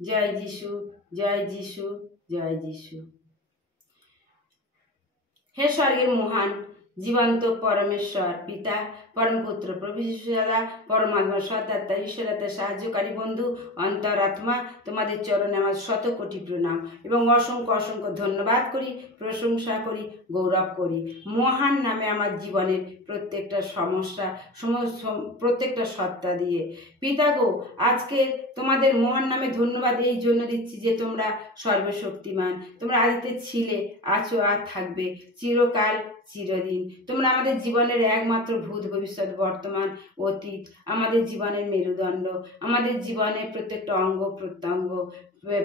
জয় যিশু, জয় যিশু, জয় যিশু। হে স্বর্গের মহান জীবন্ত পরমেশ্বর পিতা, পরমপুত্র প্রভু যিশু দাদা, পরমাত্মা সত্যাত্মা ঈশ্বরাত্মা সাহায্যকারী বন্ধু অন্তরাত্মা, তোমাদের চরণে আমার শত কোটি প্রণাম এবং অসংখ্য অসংখ্য ধন্যবাদ করি, প্রশংসা করি, গৌরব করি। মহান নামে আমার জীবনের প্রত্যেকটা সমস্যা, প্রত্যেকটা সত্তা দিয়ে পিতা গো, আজকে তোমাদের মহান নামে ধন্যবাদ এই জন্য দিচ্ছি যে তোমরা সর্বশক্তিমান, তোমরা আদিতে ছিলে, আছো আর থাকবে চিরকাল চিরদিন। তোমরা আমাদের জীবনের একমাত্র ভূত, ভবিষ্যৎ, বর্তমান, অতীত, আমাদের জীবনের মেরুদণ্ড, আমাদের জীবনের প্রত্যেকটা অঙ্গ প্রত্যঙ্গ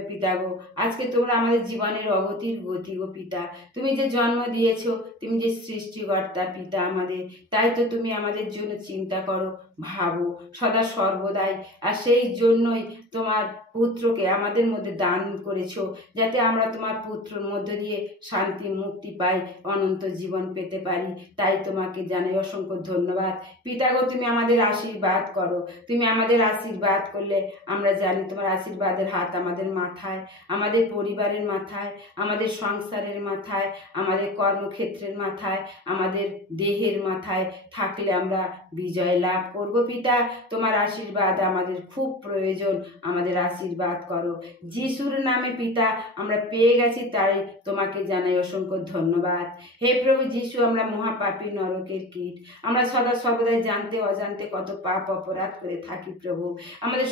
পিতা গো। আজকে তোমরা আমাদের জীবনের অগতির গতি গো পিতা। তুমি যে জন্ম দিয়েছো, তুমি যে সৃষ্টিকর্তা পিতা আমাদের, তাই তো তুমি আমাদের জন্য চিন্তা করো, ভাবো সদা সর্বদাই। আর সেই জন্যই তোমার পুত্রকে আমাদের মধ্যে দান করেছো, যাতে আমরা তোমার পুত্রর মধ্য দিয়ে শান্তি মুক্তি পাই, অনন্ত জীবন পেতে পারি। তাই তোমাকে জানাই অসংখ্য ধন্যবাদ পিতা গো। তুমি আমাদের আশীর্বাদ করো, তুমি আমাদের আশীর্বাদ করলে আমরা জানি তোমার আশীর্বাদের হাত আমাদের মাথায়, আমাদের পরিবারের মাথায়, আমাদের সংসারের মাথায়, আমাদের কর্মক্ষেত্রের মাথায়, আমাদের দেহের মাথায় থাকলে আমরা বিজয় লাভ করব পিতা। তোমার আশীর্বাদ আমাদের খুব প্রয়োজন, আমাদের আশীর্বাদ করো যিশুর নামে পিতা। আমরা পেয়ে গেছি, তাই তোমাকে জানাই অসংখ্য ধন্যবাদ। হে প্রভু যিশু, আমরা মহাপাপী নরকের কীট, আমরা সদা সর্বদাই জানতে অজান্তে কত পাপ অপরাধ করে থাকি প্রভু। আমাদের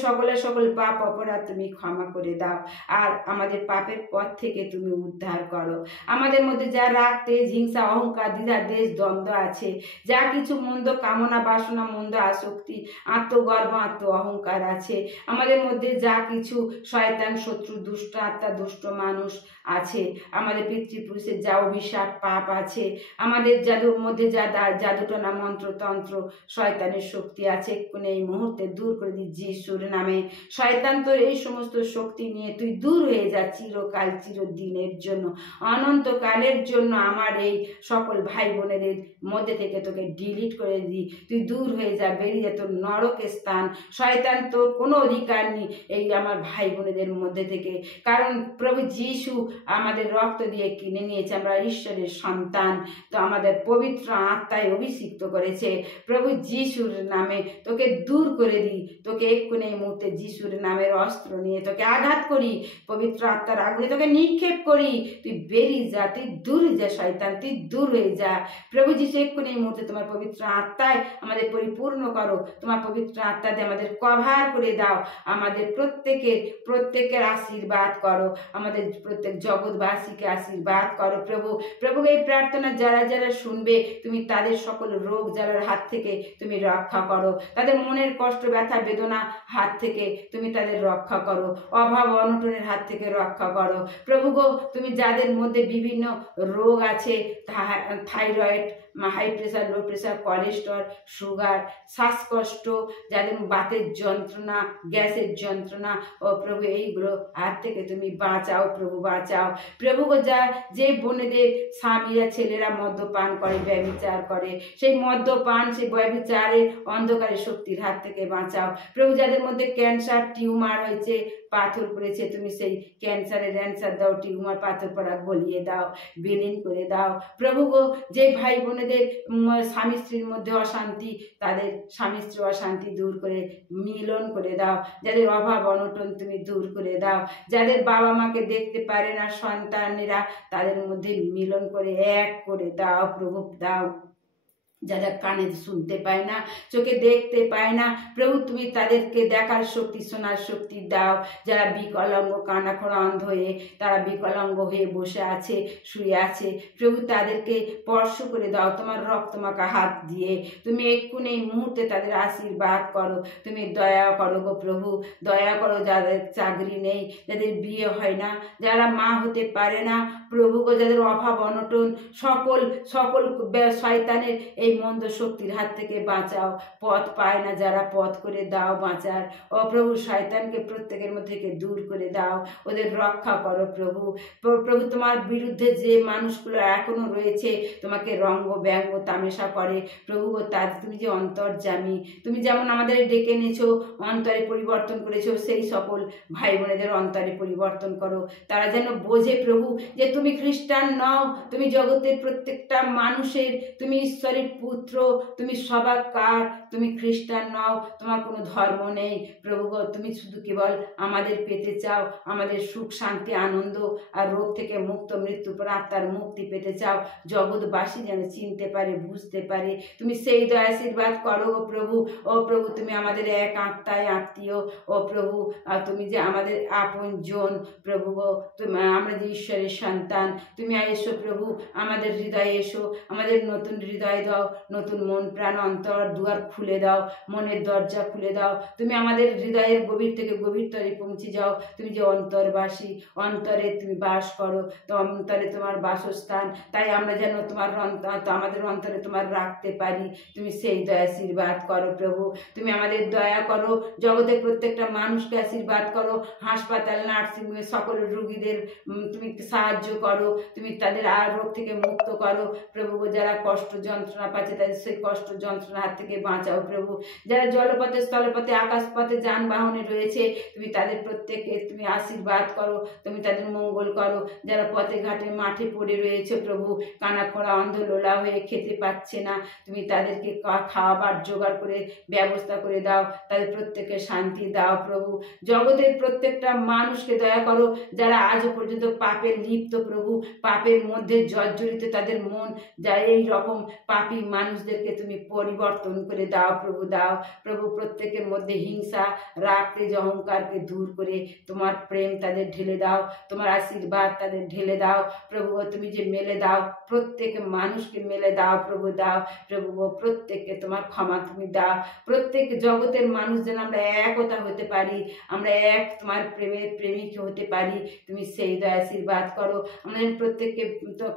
সকল পাপ অপরাধ তুমি ক্ষমা করে দাও, আর আমাদের পাপের পথ থেকে তুমি উদ্ধার করো। আমাদের মধ্যে যা রাগ, তেজ, হিংসা, অহংকার, দ্বিধা, দেশ, দ্বন্দ্ব আছে, যা কিছু মন্দ কামনা বাসনা, মন্দ আসক্তি, আত্মগর্ব, আত্ম অহংকার আছে, আমাদের মধ্যে যা কিছু শয়তান, শত্রু, দুষ্ট আত্মা, দুষ্ট মানুষ আছে, আমাদের পিতৃপুরুষের যা অভিশাপ পাপ আছে, আমাদের জাদুর মধ্যে যা জাদুটনা মন্ত্রতন্ত্র শয়তানের শক্তি আছে, এক্ষুনি এই মুহূর্তে দূর করে দিই যিশুর নামে। শয়তান তোর এই সমস্ত শক্তি নিয়ে তুই দূর হয়ে যা চিরকাল চিরদিনের জন্য, অনন্তকালের জন্য। আমার এই সকল ভাই বোনেদের মধ্যে থেকে তোকে ডিলিট করে দিই, তুই দূর হয়ে যা, বেরিয়ে যা, তোর নরক স্থান। শয়তান তোর কোনো অধিকার নেই এই আমার ভাই বোনেদের মধ্যে থেকে, কারণ প্রভু যিশু আমাদের রক্ত দিয়ে কিনে নিয়েছে, আমরা ঈশ্বরের সন্তান। তো আমাদের পবিত্র আত্মায় অভিষিক্ত করেছে প্রভু যিশুর নামে। তোকে দূর করে দিই, তোকে এক্ষুনি এই মুহূর্তে যিশুর নামের অস্ত্র নিয়ে তোকে আঘাত করি, পবিত্র আত্মার আগুনে তোকে নিক্ষেপ করি। তুই বেরিয়ে যা, তুই দূর যা শয়তান, তুই দূর হয়ে যা। প্রভু যিশু এক্ষুনি এই মুহূর্তে তোমার পবিত্র আত্মায় আমাদের পরিপূর্ণ করো, তোমার পবিত্র আত্মা দিয়ে আমাদের কভার করে দাও, আমাদের প্রত্যেকের আশীর্বাদ করো, আমাদের প্রত্যেক জগৎবাসীকে আশীর্বাদ করো প্রভু। প্রভু এই প্রার্থনা যারা যারা শুনবে, তুমি তাদের সকল রোগ জ্বালার হাত থেকে তুমি রক্ষা করো, তাদের মনের কষ্ট, ব্যথা, বেদনা হাত থেকে তুমি তাদের রক্ষা করো, অভাব অনটনের হাত থেকে রক্ষা করো প্রভু গো। তুমি যাদের মধ্যে বিভিন্ন রোগ আছে, thyroid, high pressure, low pressure, cholesterol, sugar, শ্বাসকষ্ট, যাদের বাতের যন্ত্রণা, গ্যাসের যন্ত্রণা, ও প্রভু এইগুলো হাত থেকে তুমি বাঁচাও প্রভু, বাঁচাও প্রভু গো। যে বোনেদের স্বামীরা, ছেলেরা মদ্যপান করে, ব্যভিচার করে, সেই মদ্যপান, সেই ব্যভিচারের অন্ধকারের শক্তির হাত থেকে বাঁচাও প্রভু। যাদের মধ্যে ক্যান্সার, টিউমার হয়েছে, পাথর পড়েছে, তুমি সেই ক্যান্সারের অ্যান্সার দাও, টিউমার পাথর পড়া গলিয়ে দাও, বিলীন করে দাও প্রভু গো। যে ভাই বোনেদের স্বামী স্ত্রীর মধ্যে অশান্তি, তাদের স্বামী স্ত্রী অশান্তি দূর করে মিলন করে দাও, যাদের অভাব অনটন তুমি দূর করে দাও, যাদের বাবা মাকে দেখতে পারে না সন্তানেরা, তাদের মধ্যে মিলন করে এক করে দাও প্রভু, দাও। যারা কানে শুনতে পায় না, চোখে দেখতে পায় না প্রভু, তুমি তাদেরকে দেখার শক্তি, শোনার শক্তি দাও। যারা বিকলাঙ্গ, কানাখোড়া, অন্ধ হয়ে, তারা বিকলাঙ্গ হয়ে বসে আছে, শুয়ে আছে প্রভু, তাদেরকে স্পর্শ করে দাও তোমার রক্তমাখা হাত দিয়ে। তুমি এক্ষুনি এই মুহূর্তে তাদের আশীর্বাদ করো, তুমি দয়া করো গো প্রভু, দয়া করো। যাদের চাকরি নেই, যাদের বিয়ে হয় না, যারা মা হতে পারে না প্রভু গো, যাদের অভাব অনটন, সকল শয়তানের এই এই মন্দ শক্তির হাত থেকে বাঁচাও। পথ পায় না যারা, পথ করে দাও বাঁচার। ও প্রভু, শয়তানকে প্রত্যেকের মধ্যে থেকে দূর করে দাও, ওদের রক্ষা করো প্রভু। প্রভু, তোমার বিরুদ্ধে যে মানুষগুলো এখনো রয়েছে, তোমাকে রঙ্গ ব্যঙ্গ তামেশা করে প্রভু, তার তুমি যে অন্তর্যামী, তুমি যেমন আমাদের ডেকে এনেছো, অন্তরে পরিবর্তন করেছো, সেই সকল ভাই বোনেদের অন্তরে পরিবর্তন করো। তারা যেন বোঝে প্রভু যে তুমি খ্রিস্টান নও, তুমি জগতের প্রত্যেকটা মানুষের, তুমি ঈশ্বরের পুত্র, তুমি সবাকার, তুমি খ্রিস্টান নও, তোমার কোনো ধর্ম নেই প্রভু গো। তুমি শুধু কেবল আমাদের পেতে চাও, আমাদের সুখ শান্তি আনন্দ আর রোগ থেকে মুক্ত, মৃত্যু পর আত্মার মুক্তি পেতে চাও। জগৎবাসী যেন চিনতে পারে, বুঝতে পারে, তুমি সেই দয়া আশীর্বাদ করো ও প্রভু। ও প্রভু, তুমি আমাদের এক আত্মায় আত্মীয় ও প্রভু, তুমি যে আমাদের আপন জন প্রভু গো, তুমি আমরা যে ঈশ্বরের সন্তান, তুমি এসো প্রভু, আমাদের হৃদয়ে এসো, আমাদের নতুন হৃদয় দাও, নতুন মন প্রাণ অন্তর দুয়ার খুলে দাও, মনের দরজা খুলে দাও। তুমি আমাদের হৃদয়ের গভীর থেকে গভীরতরে পৌঁছে যাও। তুমি যে অন্তরবাসী, অন্তরে তুমি বাস করো, তো অন্তরে তোমার বাসস্থান, তাই আমরা যেন তোমার আমাদের অন্তরে তোমার রাখতে পারি। তুমি সেই দয়া আশীর্বাদ করো প্রভু। তুমি আমাদের দয়া করো, জগতের প্রত্যেকটা মানুষকে আশীর্বাদ করো, হাসপাতাল নার্সিংহোমে সকল রোগীদের তুমি সাহায্য করো, তুমি তাদের আর রোগ থেকে মুক্ত করো প্রভু। যারা কষ্ট যন্ত্রণা পাচ্ছে তাদের সেই কষ্ট যন্ত্রণার হাত থেকে বাঁচাও প্রভু। যারা জলপথে স্থলপথে আকাশপথে যানবাহনে রয়েছে, তুমি তাদের প্রত্যেককে তুমি আশীর্বাদ করো, তুমি তাদের মঙ্গল করো। যারা পথে ঘাটে মাঠে পড়ে রয়েছে প্রভু, কানা খোঁড়া অন্ধ লোলা হয়ে খেতে পাচ্ছে না, তুমি তাদেরকে খাওয়াবার জোগাড় করে ব্যবস্থা করে দাও, তাদের প্রত্যেককে শান্তি দাও প্রভু। জগতের প্রত্যেকটা মানুষকে দয়া করো, যারা আজও পর্যন্ত পাপের লিপ্ত প্রভু, পাপের মধ্যে জর্জরিত তাদের মন, যা এই রকম পাপী মানুষদেরকে তুমি পরিবর্তন করে দাও প্রভু, দাও প্রভু। প্রত্যেকের মধ্যে হিংসা, রাগ, তেজ, অহংকারকে দূর করে তোমার প্রেম তাদের ঢেলে দাও, তোমার আশীর্বাদ তাদের ঢেলে দাও প্রভু। তুমি যে মেলে দাও, প্রত্যেক মানুষকে মেলে দাও প্রভু, দাও প্রভু। প্রত্যেককে তোমার ক্ষমা তুমি দাও, প্রত্যেক জগতের মানুষ যেন আমরা একতা হতে পারি, আমরা এক তোমার প্রেমের প্রেমিক হতে পারি, তুমি সেই দয়া আশীর্বাদ করো। আমরা যেন প্রত্যেককে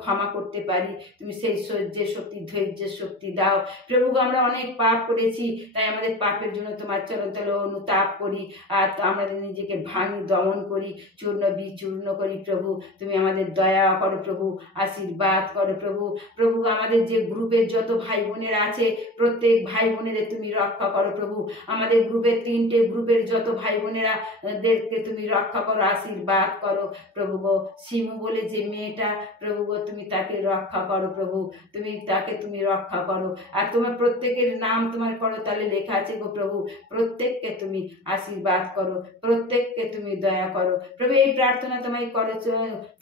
ক্ষমা করতে পারি, তুমি সেই সহ্যের শক্তি, ধৈর্যের শক্তি দাও প্রভু। আমরা অনেক পাপ করেছি, তাই আমাদের পাপের জন্য তোমার চরণতলে অনুতাপ করি, আর আমাদের নিজেকে ভাঙি, দমন করি, চূর্ণ বিচূর্ণ করি প্রভু। তুমি আমাদের দয়া করো প্রভু, আশীর্বাদ করো প্রভু। প্রভু, আমাদের যে গ্রুপের যত ভাই বোনেরা আছে, প্রত্যেক ভাই বোনেদের তুমি রক্ষা করো প্রভু। আমাদের গ্রুপের 3টে গ্রুপের যত ভাই বোনেরা দেরকে তুমি রক্ষা করো, আশীর্বাদ করো প্রভু গো। শিমু বলে যে মেয়েটা প্রভু গো, তুমি তাকে রক্ষা করো প্রভু, তুমি তাকে তুমি রক্ষা করো। আর তোমার প্রত্যেকের নাম তোমার করতালে লেখা আছে গো প্রভু, প্রত্যেককে তুমি আশীর্বাদ করো, প্রত্যেককে তুমি দয়া করো প্রভু। এই প্রার্থনা তোমায় করো,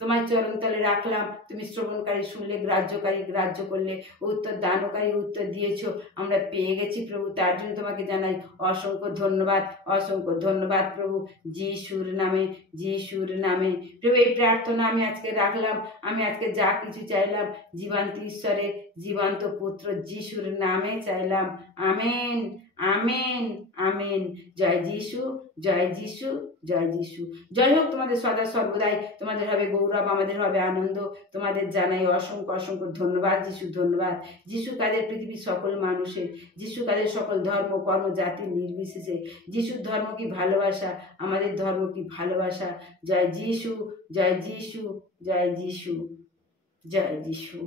তোমার চরণতলে রাখলাম। তুমি শ্রবণকারী শুনলে, গ্রাহ্যকারী গ্রাহ্য করলে, উত্তর দানকারী উত্তর দিয়েছো, আমরা পেয়ে গেছি প্রভু। তার জন্য তোমাকে জানাই অসংখ্য ধন্যবাদ, অসংখ্য ধন্যবাদ প্রভু। যিশুর নামে, যিশুর নামে প্রভু এই প্রার্থনা আমি আজকে রাখলাম। আমি আজকে যা কিছু চাইলাম, জীবন্ত ঈশ্বরের জীবন্ত পুত্র যিশুর নামে চাইলাম। Amen, amen, amen. জয় যিশু, জয় যিশু, জয় যিশু। জয় হোক তোমাদের সদা সর্বদাই, তোমাদের হবে গৌরব, আমাদের হবে আনন্দ। তোমাদের জানাই অসংখ্য অসংখ্য ধন্যবাদ যিশু, ধন্যবাদ যিশু। কাদের পৃথিবীর সকল মানুষের, যিশু কাদের সকল ধর্ম কর্ম জাতি নির্বিশেষে, যিশুর ধর্ম কি ভালোবাসা, আমাদের ধর্ম কি ভালোবাসা। জয় যিশু, জয় যিশু, জয় যিশু, জয় যিশু।